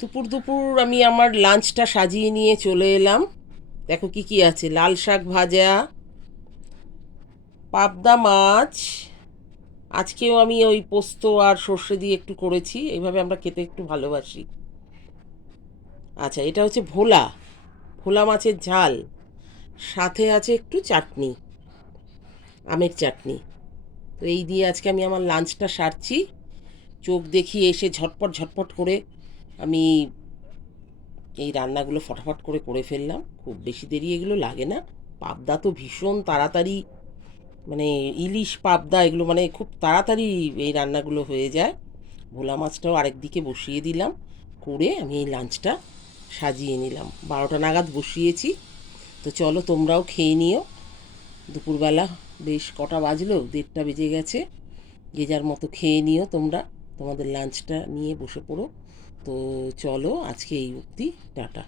দুপুর দুপুর আমি আমার লাঞ্চটা সাজিয়ে নিয়ে চলে এলাম। দেখো কি কি আছে: লাল শাক ভাজা, পাবদা মাছ। আজকেও আমি ওই পোস্ত আর সর্ষে দিয়ে একটু করেছি, এইভাবে আমরা খেতে একটু ভালোবাসি। আচ্ছা, এটা হচ্ছে ভোলা ভোলা মাছের ঝাল, সাথে আছে একটু চাটনি, আমের চাটনি। তো এই দিয়ে আজকে আমি আমার লাঞ্চটা সারছি। চোখ দেখিয়ে এসে ঝটপট ঝটপট করে আমি এই রান্নাগুলো ফটাফট করে করে ফেললাম। খুব বেশি দেরি এগুলো লাগে না। পাবদা তো ভীষণ তাড়াতাড়ি, মানে ইলিশ পাবদা এগুলো মানে খুব তাড়াতাড়ি এই রান্নাগুলো হয়ে যায়। ভোলা মাছটাও আরেক দিকে বসিয়ে দিলাম, করে আমি এই লাঞ্চটা সাজিয়ে নিলাম। 12টা নাগাদ বসিয়েছি। তো চলো তোমরাও খেয়ে নিও। দুপুরবেলা বেশ কটা বাজলো, 1:30 বেজে গেছে। যে যার মতো খেয়ে নিও তোমরা, তোমাদের লাঞ্চটা নিয়ে বসে পড়ো। তো চলো আজকে এই অবধি, টাটা।